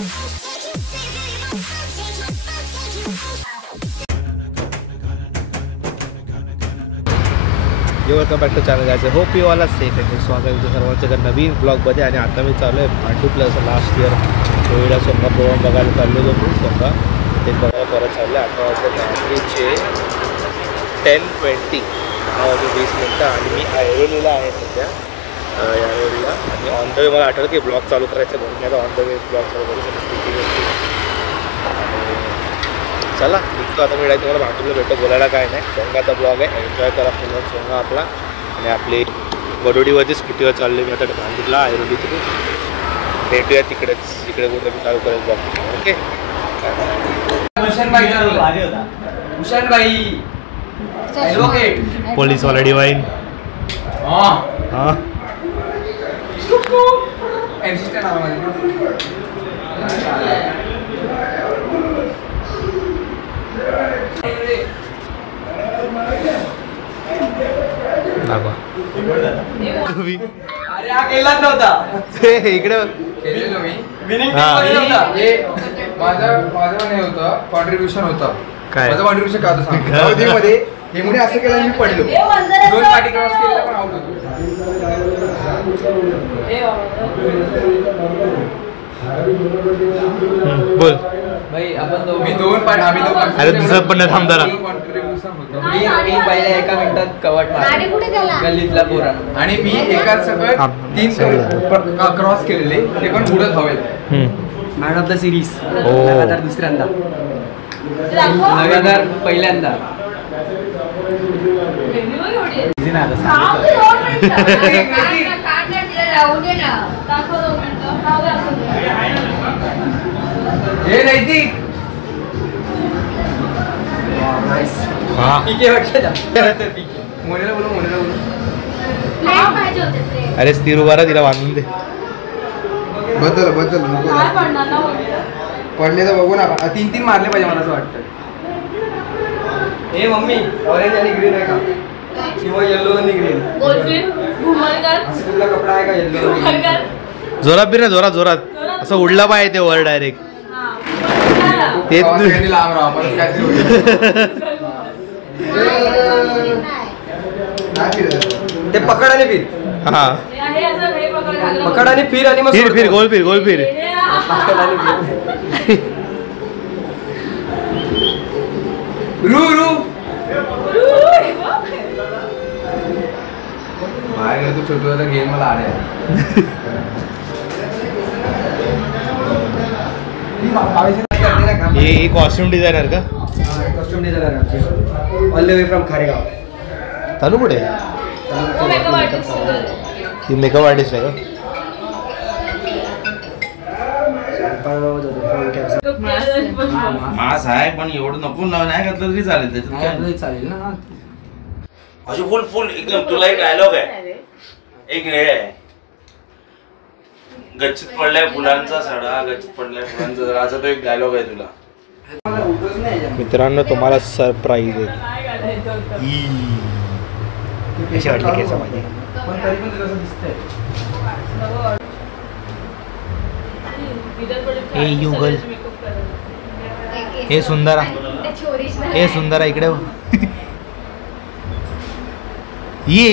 Welcome back to channel guys. Hope you all are safe आहे. स्वागत सर्वांचं नवीन ब्लॉगमध्ये. आणि आता मी चालू आहे भांडू प्लस लास्ट इयर कोविडा सोंगा प्रोग्राम बघायला चाललो होतो मी सोंगा ते बघायला परत चाललं. आता वाजले रात्रीचे 10:20 10:20 आणि मी ऐरोलीला आहे सध्या यावेळीला. आणि ऑन द वे मला आठवलं की ब्लॉग चालू करायचं म्हणून मी आता ऑन द वे ब्लॉग चालू करू शकतो. चला निघतो आता. मिळायचं तुम्हाला भांडूला भेटतो. बोलायला काय नाही. सोंगाचा ब्लॉग आहे. एन्जॉय करा पूर्ण सोंगा आपला. आणि आपली वडोडीवरची स्कूटीवर चालले मी आता भांडूला ऐरोली तिकडे. भेटूया तिकडेच तिकडे कुठे मी चालू करेल ब्लॉग. ओके. पोलीसवाला डिवाइन इकडे माझं हे होतं कॉन्ट्रीब्युशन होतं. माझं कॉन्ट्रीब्युशन काय होतं मध्ये हे मुळे असं केलं मी पडलो. 2 पार्टी क्रॉस केलेला पण आउट होतो. बोल भाई आपण मी 2 पार्टी आम्ही 2 अरे दुसरं पण थांबताना कॉन्ट्रीब्युशन होतं. मी पहिल्या एका मिनिटात कवट मारला गल्लीतला पोरा. आणि मी एकाच सगळं 3 क्रॉस केलेले ते पण उडत हवेत. मॅन ऑफ द सिरीज लगातार दुसऱ्यांदा लगातार पहिल्यांदा. हे नैतिक अरे स्थिर उभा राहा. तिला बांधून दे. बदल पडले तर बघू ना. 3 मारले पाहिजे मला असं वाटतं. हे मम्मी ऑरेंज आणि ग्रीन आहे का किंवा येलो आणि ग्रीन असं कुठला कपडा आहे का येल्लो. जोरात बिर ना जोरात जोरात असं उडला पाहिजे ते वर डायरेक्ट. ते लांब राहा परत ते पकड आणि फिर. हा पकड आणि फिर आणि मग फिर फिर गोल फिर गोल फिर. पकड आणि फिर. रू बाहेर तू छोटू होता गेम मला आले. हे कॉस्ट्युम डिझायनर का? Costume designer all the way from Kharegaon. Tanu कुठे? ती मेकअप आर्टिस्ट आहे का? मास आहे पण एवढं नको नाही घातलं तरी चालेल. त्याच्यात चालेल ना. अशी फुल फुल एकदम. तुला एक डायलॉग आहे. एक हे आहे गच्चीत पडलाय फुलांचा सडा गच्चीत पडलाय फुलांचा सडा असा तो एक डायलॉग आहे तुला. मित्रांनो तुम्हाला सरप्राईज आहे. कशी वाटली केस माझी? हे युगल हे सुंदरा हे सुंदरा इकडे ये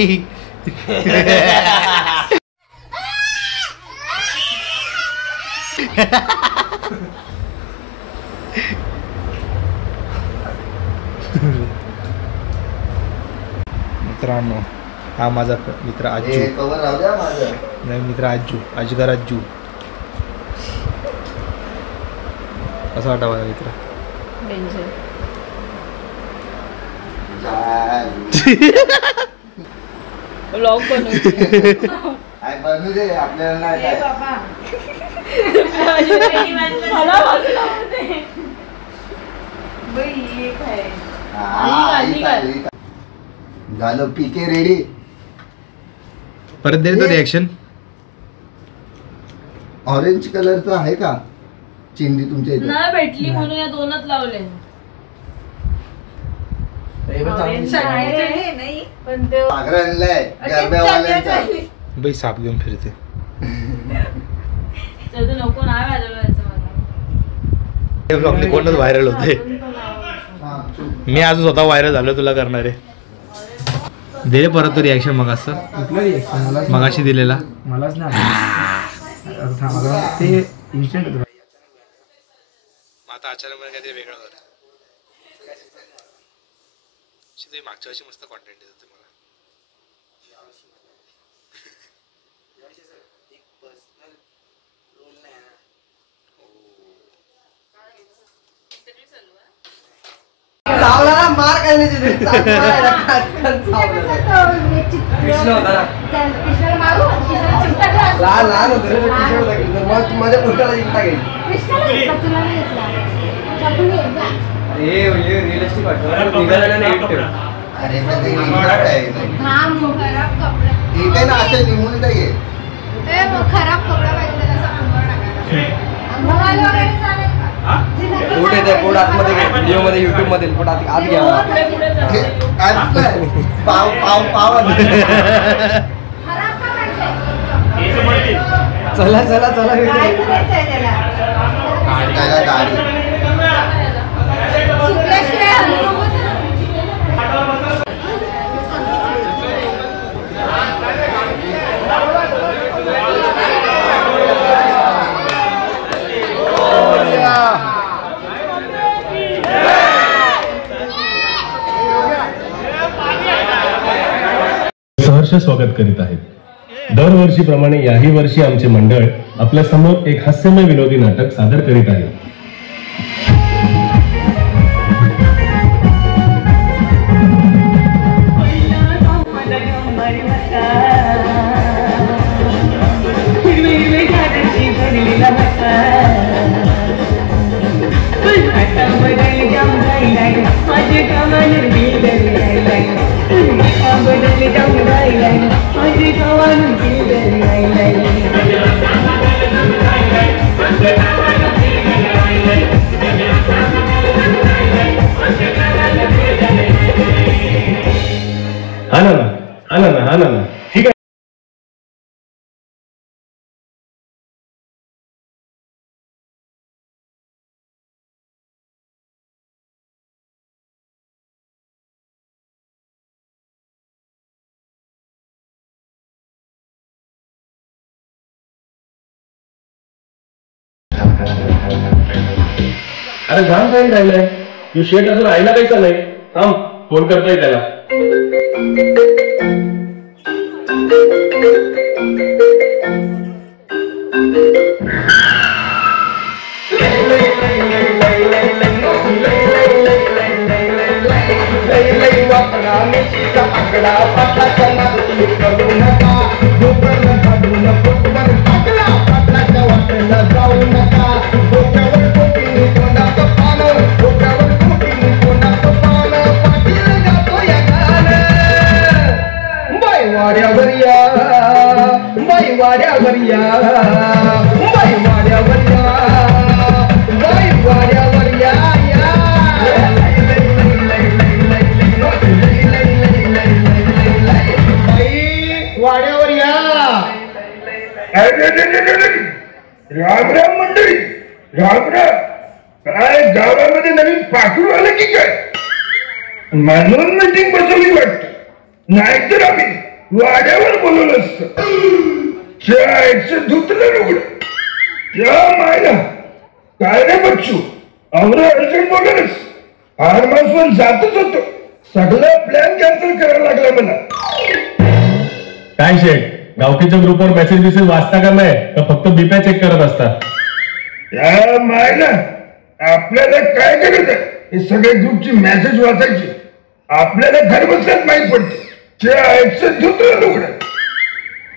मित्रांनो हा माझा मित्र आजू. नाही मित्र आजू अजगर आजू. कसं वाटा माझा मित्र? ब्लॉग बनवू दे आपल्याला नाही काय. झालं पीके रेडी. परत दे तो रिएक्शन. ऑरेंज कलरचं आहे का चिंदी तुमच्या इथे? नाही भेटली म्हणून या 2च लावले. बाई साप घेऊन फिरते. नको नाही वाजवायचं मला. ब्लॉग कोणच व्हायरल होते. मी आज स्वतः व्हायरल झालो तुला करणारे. दिले परत तो रिॲक्शन मग असं मगाशी दिलेला मलाच नाही ते इन्स्टंट होतं. आता अचानक मला काहीतरी वेगळं झालं. मागच्या वर्षी मस्त कॉन्टेंट देत होते मला. मार कृष्ण होता ना लहान होत माझ्या पुस्तकाला जिंकता गेली. रिअलिस्टिक वाटतं निघाला नाही. अरे ठीक आहे ना असं निघून जाईल. खराब कपडा पोट येते पोट आतमध्ये व्हिडिओ मध्ये युट्यूब मध्ये पोट आत घ्या. पाव पाव पाव चला चला चला सहर्ष स्वागत करीत आहेत. दरवर्षीप्रमाणे याही वर्षी आमचे मंडळ आपल्या समोर एक हास्यमय विनोदी नाटक सादर करीत आहे. हा ना ठीक आहे. अरे घाम काही राहिलाय. तू शेट अजून राहिला काहीचा नाही. थांब फोन करता येईल त्याला. राम राम मंडळी. राम राम. काय गावामध्ये नवीन पाखरू आलं की काय म्हणून मीटिंग बसवली वाटत. नाहीतर आम्ही वाड्यावर बोलवलं असतं. चायचं धुतलं लुगडं. त्या मायला काय रे बच्चू अमरा अर्जंट बोललंस. फार्मासवर जातच होतो. सगळा प्लॅन कॅन्सल करायला लागला मला. काय शेठ गावकीच्या ग्रुपवर मेसेज वाचता का नाही का फक्त बीपॅ चेक करत असता. त्या मायला आपल्याला काय करायचं हे सगळे ग्रुपची मेसेज वाचायची. आपल्याला घर बसल्याच माहित पडते.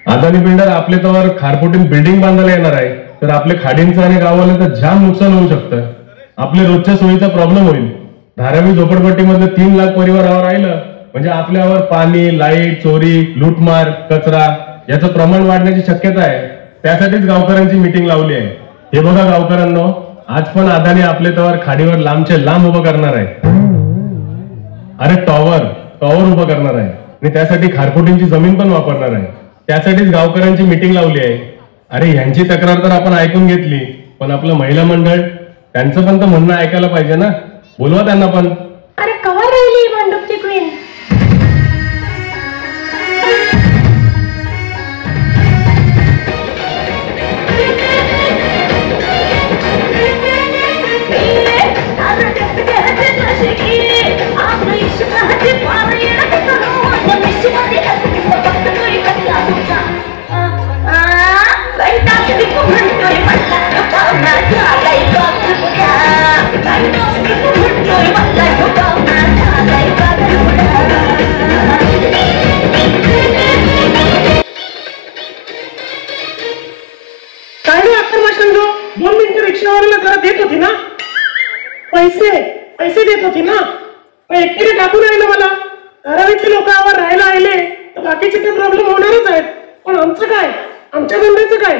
अदानी बिल्डर आपले तवर खारपोटीत बिल्डिंग बांधायला येणार आहे तर आपले खाडींचं आणि गावाला जाम नुकसान होऊ शकतं. आपले रोजच्या सोयीचा प्रॉब्लेम होईल. धारावी झोपडपट्टीमधले 3 लाख परिवारावर राहिलं म्हणजे आपल्यावर पाणी लाईट चोरी लूटमार कचरा याचं प्रमाण वाढण्याची शक्यता आहे. त्यासाठीच गावकऱ्यांची मीटिंग लावली आहे. हे बघा गावकऱ्यांनो आज पण अदानी आपले तवर खाडीवर लांबचे लांब उभं करणार आहे. अरे टॉवर उभं करणार आहे आणि त्यासाठी खारफुटींची जमीन पण वापरणार आहे. त्यासाठीच गावकऱ्यांची मीटिंग लावली आहे. अरे ह्यांची तक्रार तर आपण ऐकून घेतली पण आपलं महिला मंडळ त्यांचं पण तर म्हणणं ऐकायला पाहिजे ना. बोलवा त्यांना पण. अरे कवर राहिली भांडुपची क्वीन. काय नाही अक्कल मास्टर 2 मिनिटं रिक्षावाल्याला जरा देत होती ना. पैसे देत होती ना. एकटीने टाकून राहिलं मला. धारावीतले लोक आवर राहायला आले तर बाकीचे ते प्रॉब्लेम होणारच आहेत. पण आमचं काय, आमच्या धंद्याचं काय?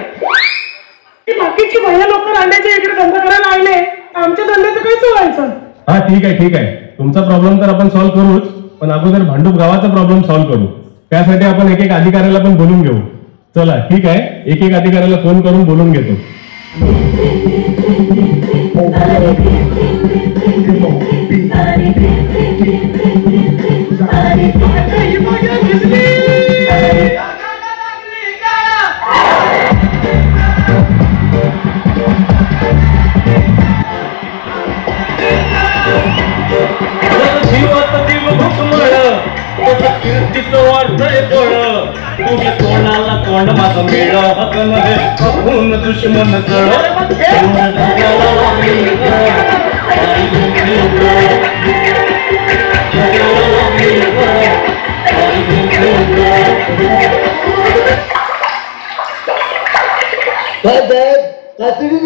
की बाकीची भैया लोक रांड्याच्या इकडे धंदा करायला आले तर आमच्या धंद्याचं काय चालायचं? हा ठीक आहे. तुमचा प्रॉब्लेम तर आपण सॉल्व्ह करूच, पण अगोदर भांडूप गावाचा प्रॉब्लेम सॉल्व्ह करू. त्यासाठी आपण एक अधिकाऱ्याला पण बोलून घेऊ. चला ठीक आहे, एक अधिकाऱ्याला फोन करून बोलून घेतो. कोणाला कोण माझं मेळ हक नव्हे दुश्मन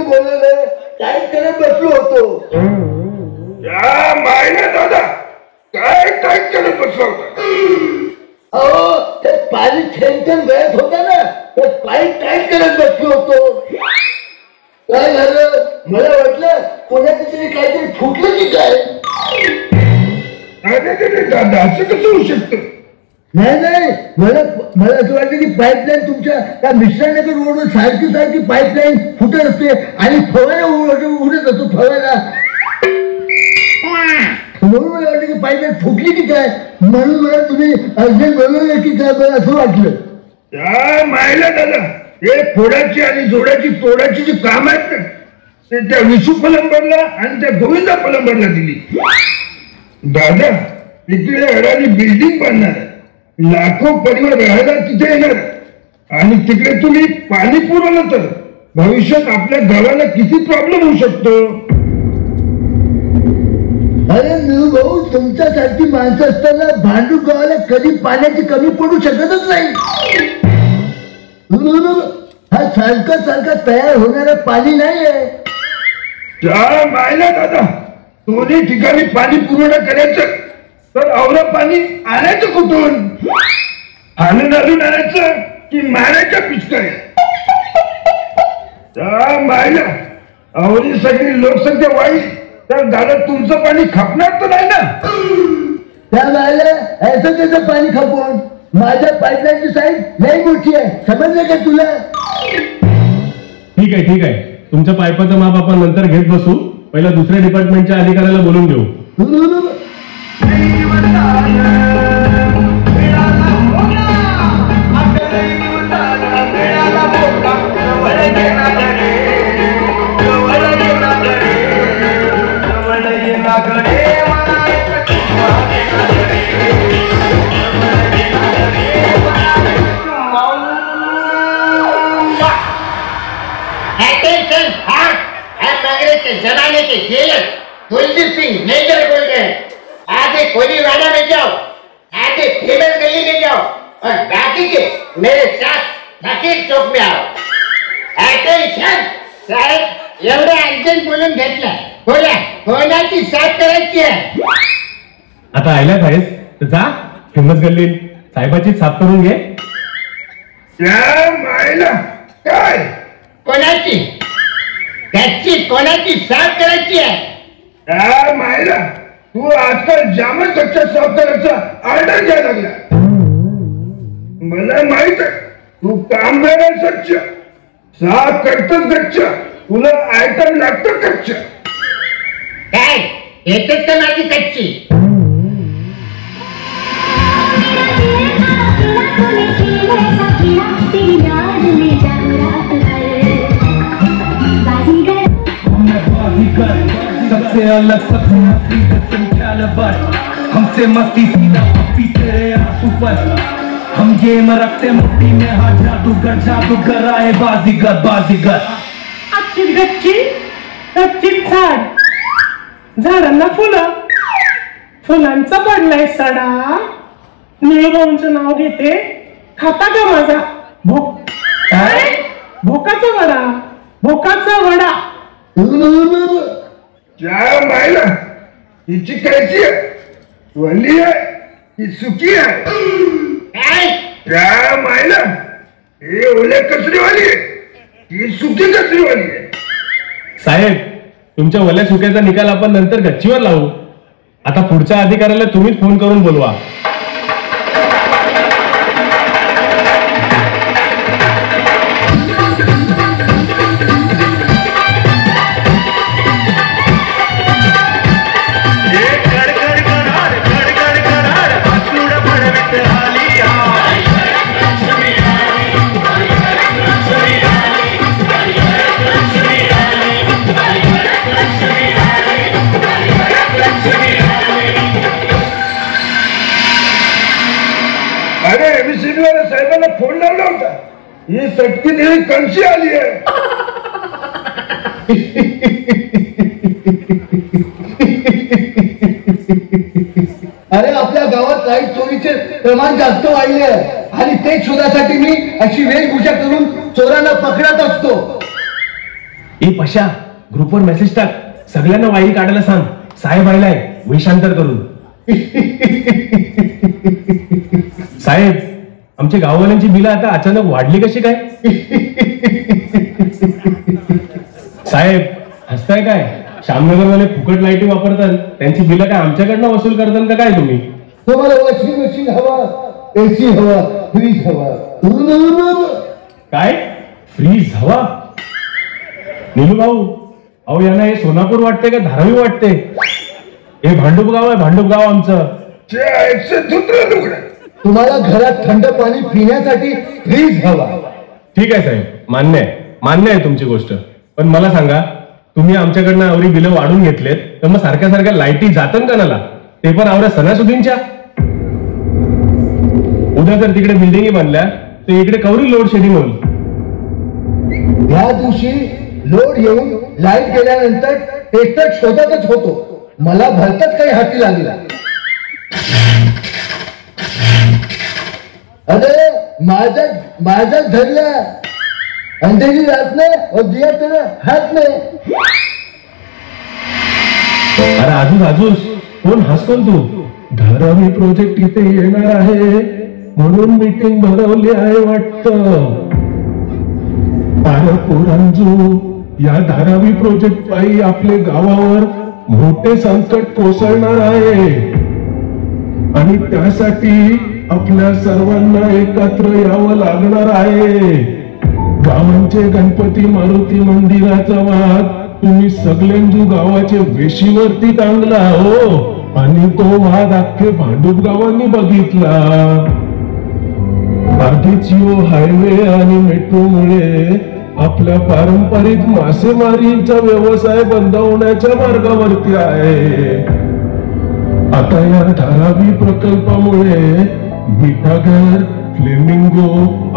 बोललं काय करत बसलो होतो. मायने दादा काय काय करत बसलो होता. अहो ते पाणी थेंब गळत होता ना, ते पाईप टाईट करत बसलो होतो. काय झालं मला वाटलं कोणाचं तरी काहीतरी फुटलं की काय. दादा असं कसं होऊ शकतं. नाही मला असं वाटतं की पाईपलाईन तुमच्या त्या मिश्रानगर रोडवर सारखी पाईपलाईन फुटत असते आणि फवारा उडत असतो फवारा. म्हणून मला वाटतं की पाईपलाईन फुटली की काय, म्हणून मला तुम्ही अर्जंट बोलवलं की काय मला असं वाटलं. त्या मायला दादा हे फोडाची आणि जोडाची तोडाची जी काम आहेत ना ते त्या विशू पलंबरला आणि त्या गोविंदा पलंबरला दिली. दादा तिकडे अडाणी बिल्डिंग बांधणार, लाखो परिवार राहायला तिथे येणार आणि तिकडे तुम्ही पाणी पुरवलं तर भविष्यात आपल्या गावाला किती प्रॉब्लेम होऊ शकतो. अरे नू भाऊ तुमच्यासारखी माणसं असताना भांडूप गावाला कधी पाण्याची कमी पडू शकतच नाही. हा सारखा तयार होणारं पाणी नाही आहे. त्या मायला दादा दोन्ही ठिकाणी पाणी पुरवठा करायचं तर अवरं पाणी आणायचं कुठून. आणून आणायचं की मारायच्या पिचकाऱ्या. त्या मायला अवरी सगळी लोकसंख्या वाढली तर दादा तुमचं पाणी खपणार तर नाही ना. त्या मायला असं त्याचं पाणी खपवून माझ्या पाईपलाईनची साईज लई मोठी आहे, समजलं का तुला. ठीक आहे तुमच्या पाईपाचं माप आपण नंतर घेत बसू. पहिला दुसऱ्या डिपार्टमेंटच्या अधिकाऱ्याला बोलून घेऊ. जमाने के jailer Kuldeep Singh major golden आगे कोलीवाड़ा में जाओ, आगे फेमस गली में जाओ और बाकी के मेरे साथ फकीर चौक में आओ. अटेंशन साहेब एवढे अर्जंट बोलून घेतलं. बोला कोणाची साथ करायची आहे. आता आयला आहेस तर जा फेमस गल्ली साहेबाची साफ करून घे. त्या मायला काय कोणाची त्याची कोणाची साफ करायची आहे. त्या मायला तू आजकाल जामच कच्चा साफ करायचा ऑर्डर घ्यायला लागला. मला माहित आहे तू काम स्वच्छ साफ करतोस गच्च, तुला आयटम लागतं कच्च. येतेच तर माझी कच्ची. सबसे अलग हमसे मस्ती सीधा पप्पी तेरे आंसू पर हम गेम रखते मुट्ठी में हाथ जादूगर आए बाजीगर आजची गच्ची झाड झाडांना फुलांचा पडलाय सडा. निळभाऊंचं नाव घेते, खाता का माझा भोकाचा वडा. क्या मायला हिची कैसी आहे, वल्ली आहे ही सुकी आहे? क्या मायला हे ओले कचरीवाली आहे ही सुकी कचरीवाली आहे. साहेब, तुमच्या वल्या सुक्याचा निकाल आपण नंतर गच्चीवर लावू. आता पुढच्या अधिकाऱ्याला तुम्हीच फोन करून बोलवा. अरे एमसीबी वाल्या साहेबांना फोन लावला होता, ही सटकी देवी कणशी आली आहे. अरे आपल्या गावात लाईट चोरीचे प्रमाण जास्त वाढले आहे आणि ते शोधासाठी मी अशी वेशभूषा करून चोरांना पकडत असतो. ए पशा, ग्रुपवर मेसेज टाक, सगळ्यांना वायरी काढायला सांग. साहेब आलाय वेशांतर करून. साहेब, आमच्या गाववाल्यांची बिलं आता अचानक वाढली कशी काय? साहेब हसताय काय? श्यामनगरवाले फुकट लाईटी वापरतात, त्यांची बिलं काय आमच्याकडनं वसूल करतात का काय तुम्ही? तुम्हाला वॉशिंग मशीन हवा, एसी हवा, फ्रीज हवा. काय फ्रीज हवा? नीलू भाऊ, अहो यांना हे सोनापूर वाटते का धारावी वाटते? हे भांडूप गाव आहे, भांडूप गाव आमचं. तुम्हाला घरात थंड पाणी पिण्यासाठी फ्रीज हवा. ठीक आहे साहेब, मान्य आहे तुमची गोष्ट. पण मला सांगा, तुम्ही आमच्याकडनं आवरी बिलं वाढून घेतलेत, तर मग सारख्या लाईटी जातं का नाला, ते पण आवऱ्या सणासुदींच्या? उद्या जर तिकडे बिल्डिंगी बांधल्या तर इकडे कवरी लोड शेडिंग होईल. या दिवशी लोड येऊन लाईट गेल्यानंतर टेस्टर शोधतच होतो, मला भलतच काही हाती लागला. अरे माझा धरला अंधेरी रात में और दिया तेरा हाथ में. अरे आजूस कोण हसतोन तू? धारावी प्रोजेक्ट इथे येणार आहे म्हणून मीटिंग भरवली आहे वाटतं. अरे पोरांजू, या धारावी प्रोजेक्ट पायी आपले गावावर मोठे संकट कोसळणार आहे आणि त्यासाठी आपल्या सर्वांना एकत्र यावं लागणार आहे. गावांचे गणपती मारुती मंदिराचा वाद तुम्ही सगळ्यांजू गावाचे वेशीवरती टांगला हो, आणि तो वाद अख्खे भांडूप गावांनी बघितला. जिओ हायवे आणि मेट्रोमुळे आपल्या पारंपरिक मासेमारीचा व्यवसाय बंद होण्याच्या मार्गावरती आहे. आता या धारावी प्रकल्पामुळे मिठागर, फ्लेमिंगो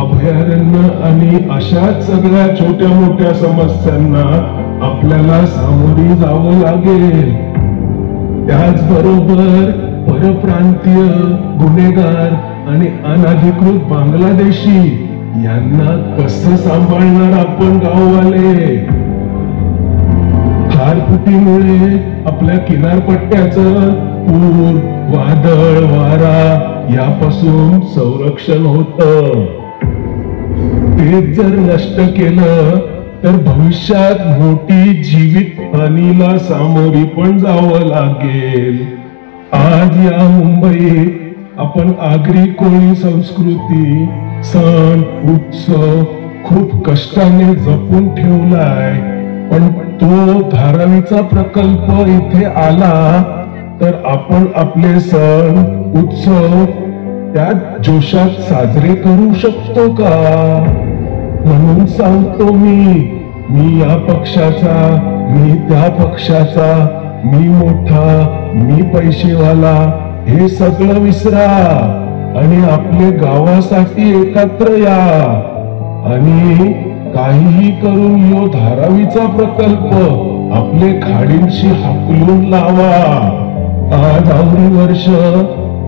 अभयारण्य आणि अशाच सगळ्या छोट्या मोठ्या समस्यांना आपल्याला सामोरी जावं लागेल. त्याचबरोबर परप्रांतीय गुन्हेगार आणि अनधिकृत बांगलादेशी यांना कसं सांभाळणार आपण गाववाले? खारफुटीमुळे आपल्या किनारपट्ट्याचं पूर, वादळ, वारा यापासून संरक्षण होतं. ते जर नष्ट केलं तर भविष्यात मोठी जीवित हानीला सामोरी पण जावं लागेल. आज या मुंबईत आपण आगरी कोळी संस्कृती, सण, उत्सव खूप कष्टाने जपून ठेवलाय, पण तो धारावीचा प्रकल्प इथे आला तर आपण आपले सण उत्सव त्यात जोशात साजरे करू शकतो का? म्हणून सांगतो मी या पक्षाचा, मी त्या पक्षाचा, मी मोठा, मी पैसेवाला, हे सगळं विसरा आणि आपले गावासाठी एकत्र या आणि काहीही करून यो धारावीचा प्रकल्प आपले खाडींशी हाकलून लावा. आज 9 वर्ष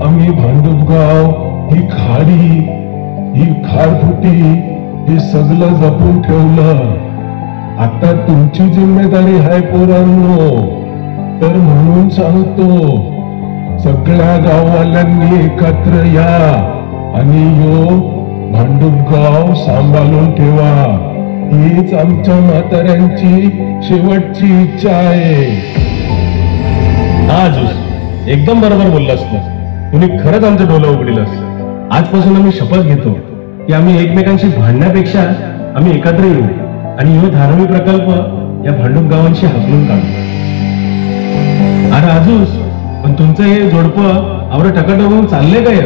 आम्ही भांडुपगाव, ही खाडी, ही खारफुटी, हे सगळं जपून ठेवलं. आता तुमची जिम्मेदारी आहे पोरांनो. तर म्हणून सांगतो, सगळ्या गाववाल्यांनी एकत्र या आणि यो भांडुपगाव सांभाळून ठेवा. हीच आमच्या म्हाताऱ्यांची शेवटची इच्छा आहे. हा जोश, एकदम बरोबर बोललास तू. तुम्ही खरंच आमचं डोलं उघडीलस. आजपासून आम्ही शपथ घेतो की आम्ही एकमेकांशी भांडण्यापेक्षा आम्ही एकत्र येऊ आणि यो धारावी प्रकल्प या भांडुपगावांशी हाकलून काढू. अरे आजूस, पण तुमचं हे जोडपं आवडं टकाटकून चाललंय काय?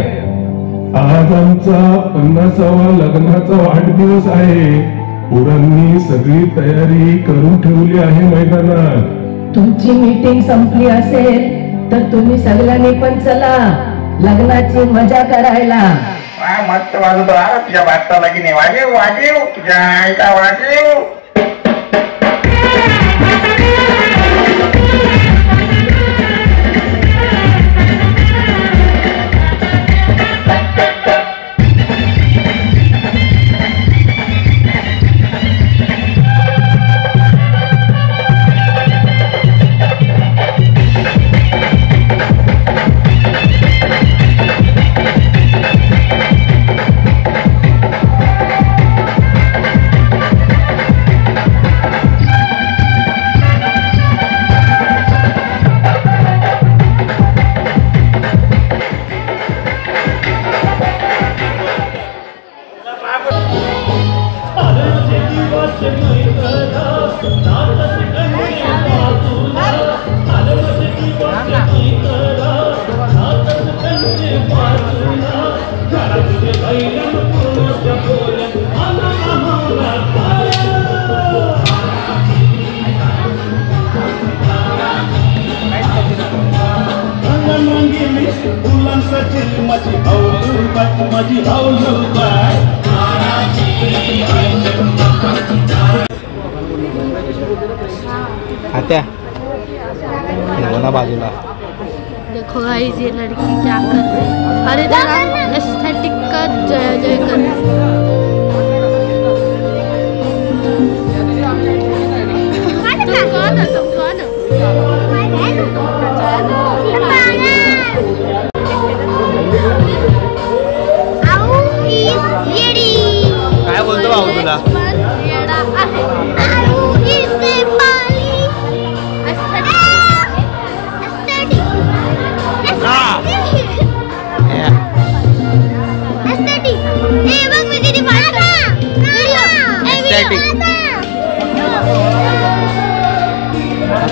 आज आमचा 50वा लग्नाचा वाढदिवस आहे. पोरांनी सगळी तयारी करून ठेवली आहे मैदानात. तुमची मीटिंग संपली असेल तर तुम्ही सगळ्यांनी पण चला लग्नाची मजा करायला. मस्त वाजवतो तुझ्या बादशाला की नाही. वाजेव वाजेव तुझ्या आईला वाजेव. आत्या ना बाजूला. देखो गाइस ये लड़की क्या कर रही है. अरे तेरा एस्थेटिक का जय जय कर. तुम कौन हो? तुम कौन हो? काय बोलतो भाऊ तुला?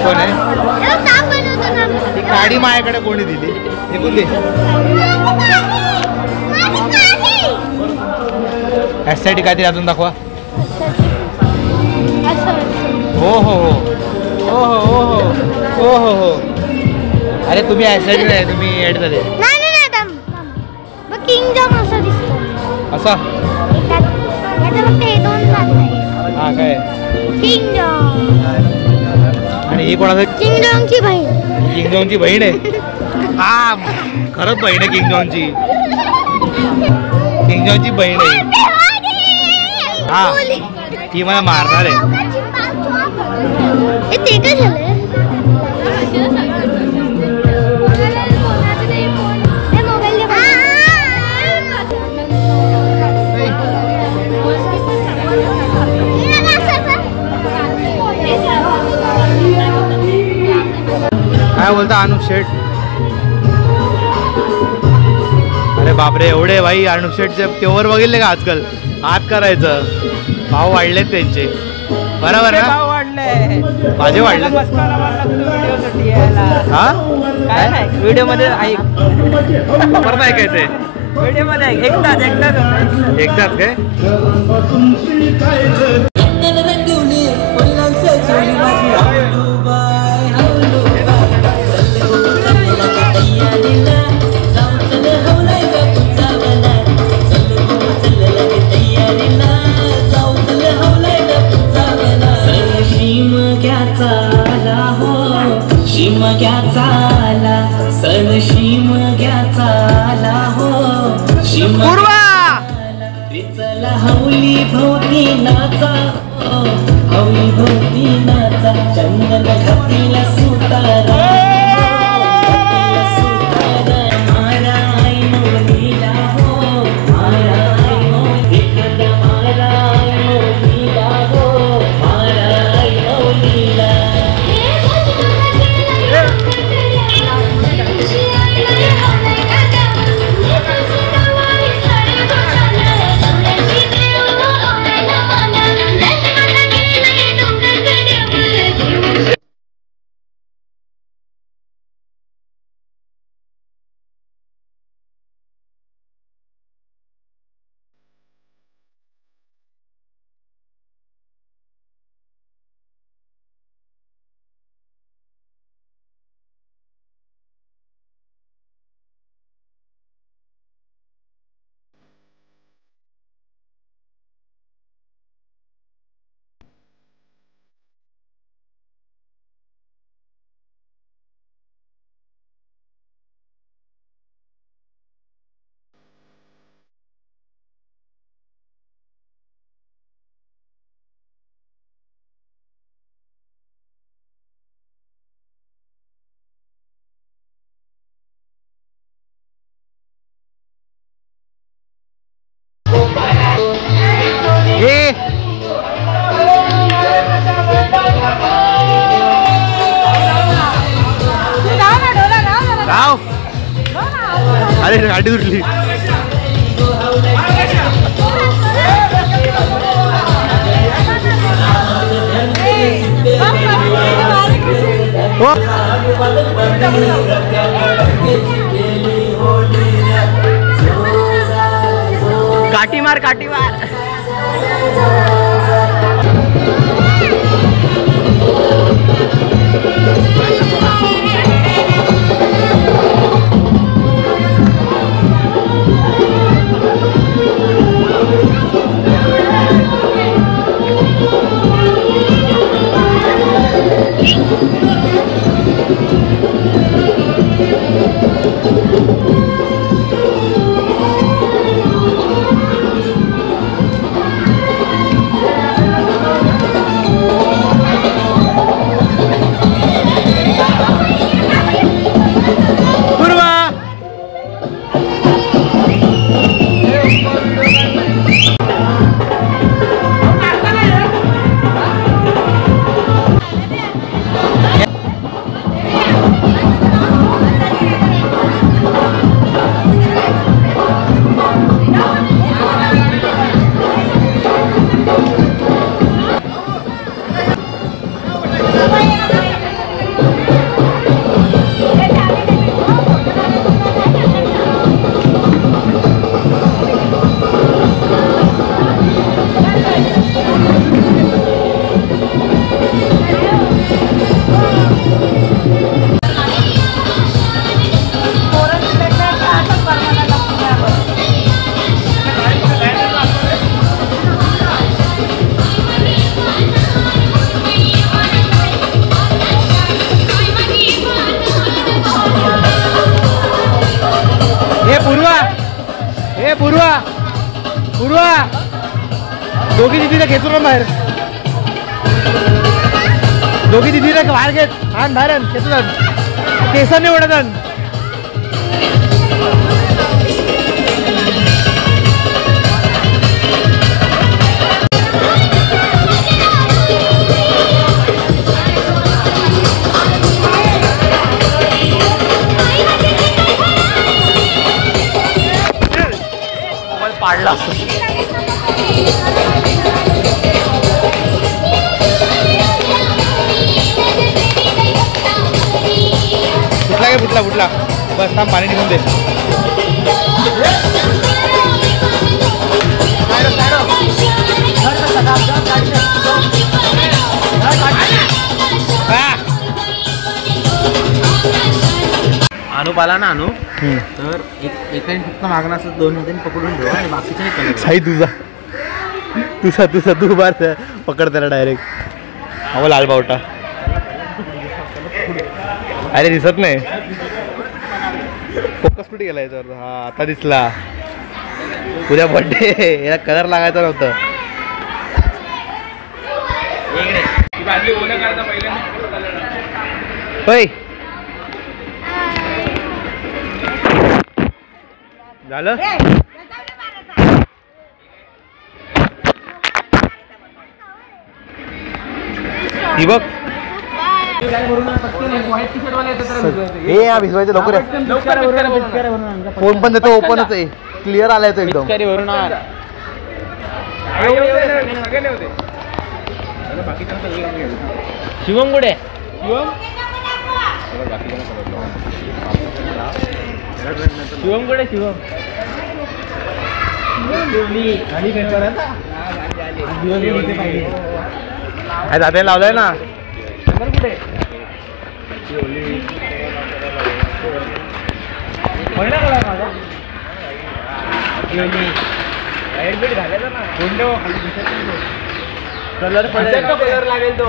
कोण आहे? ती काडी माझ्याकडे कोणी दिली? निघून दे. ऍस्थेटिक काहीतरी अजून दाखवा. हो हो हो हो हो हो हो हो हो. अरे तुम्ही ऍस्थेटिक नाही, तुम्ही ऍड झाले. किंग जॉन असा दिसतो. असा हा काय किंग जॉन. आणि ही कोणाचं? किंग जॉनची बहीण. किंग जॉनची बहीण आहे. हा खरंच बहीण आहे किंग जॉनची. किंग जॉनची बहीण आहे. हा ती मला मारणार आहे. ते काय झालं? काय बोलता अनुप शेठ? अरे बापरे, एवढे भाई अनुप शेठचे तेवर बघितले का आजकाल? हात करायचं भाव वाढलेत त्यांचे. बरोबर ना? नाही माझे वाढले मस्करा मारला व्हिडिओसाठी यायला. हा काय नाही व्हिडिओ मध्ये ऐक परत ऐकायचंय व्हिडिओ मध्ये ऐक एकदाच एकदाच काय हवली भोवती नाचा हवली भोवती नाचा चंदन घातीला सुतारा मारा आई मोलीला हो मारा आई मोलीला मारा आई मोलीला हो मारा आई मोलीला अरे गाडी उरली काठी मार काठी मार पूर्वा दोघी दीदीला घेतो ना बाहेर दोघी दीदीला बाहेर घेत आण बाहेर आण घेतो केसाने ओढत आण पाडला घे फुटला बस थांब पाणी निघून दे. अनुप आला ना अनुप तर एकाने फक्त मागणं असं 2 हातांनी पकडून ठेवा आणि बाकीच्या साई तुझा तू बार पकड त्याला डायरेक्ट. अहो लाल बावटा अरे दिसत नाही फोकस कुठे गेला याच्यावर. हा आता दिसला. उद्या बर्थडे याला कलर लागायचा नव्हतं. होय झालं. ही बघ हे या भिजवायचं लवकर. फोन पण देतो ओपनच आहे क्लिअर आलाय तो एकदम. शिवम कुठे शिवम कुठे शिवम दादा लावलाय ना. कलर लागेल तो.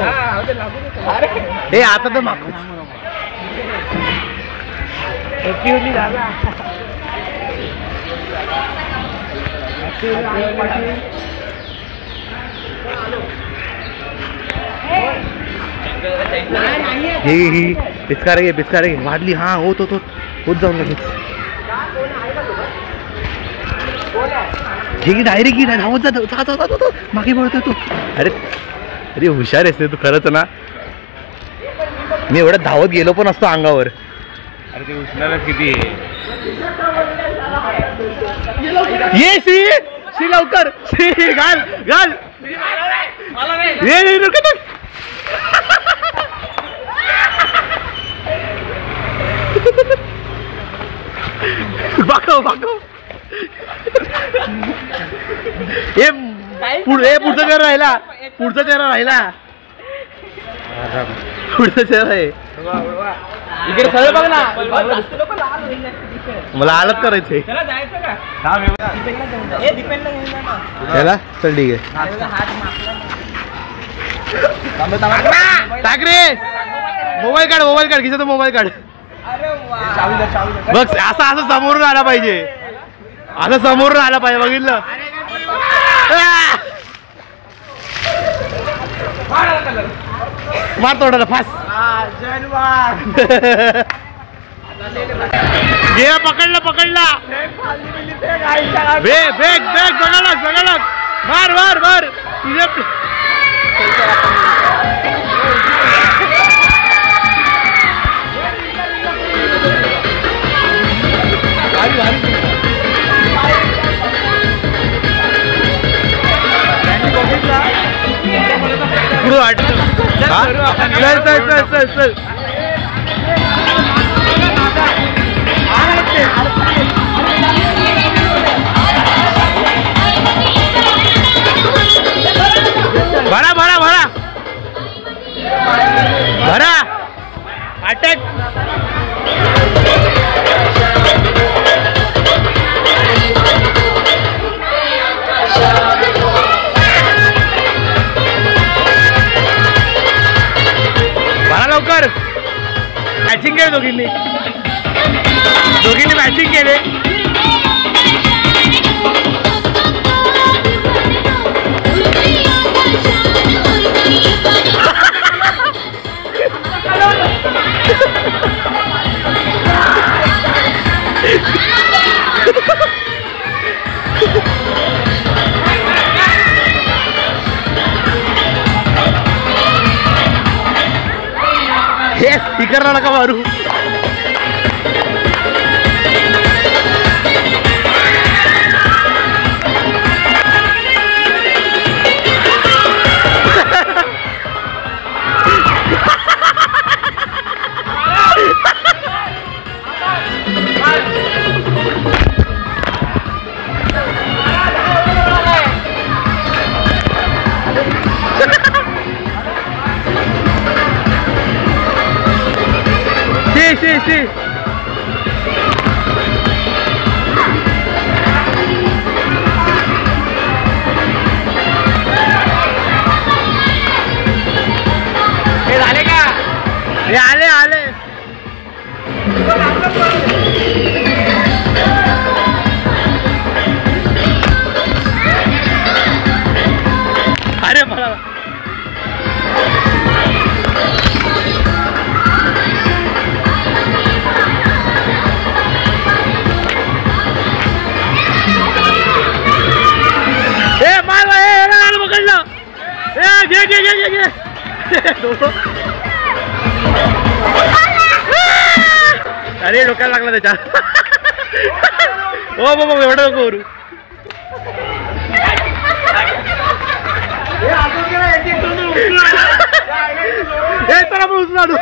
हे आता तर मागू पिचकारे घे वाढली. हा होत जाऊन लगेच घे डायरेक्ट घे धावत जातो मागे पळतोय तू. अरे हुशार आहेस तू खरंच ना. मी एवढं धावत गेलो पण असतो अंगावर. अरे ते उचलायला किती ये शी लवकर घाल ये बाकव पुढचा चेहरा राहिला. पुढचा चेहरा आहे. इकडे सरळ बघ ना. मला आलत करायचंय त्याला. चल ठीक आहे टाक रे. मोबाईल काढ खिशाचा मोबाईल काढ. बघ असं समोरून आला पाहिजे. बघितलं. मार तोडायला फास. घे पकडला. बेग जगाला मार तुझे. चल भरा अटॅक. भरा लवकर. मॅचिंग केले दोघींनी मॅचिंग केले. हे स्पीकरला नका मारू. एसी हे झाले का हे आले आले अरे मला घे घे घे घे अरे डोक्याला लागला त्याच्या हो बाबा एवढं नको करू हे तर आपण उचलून आणू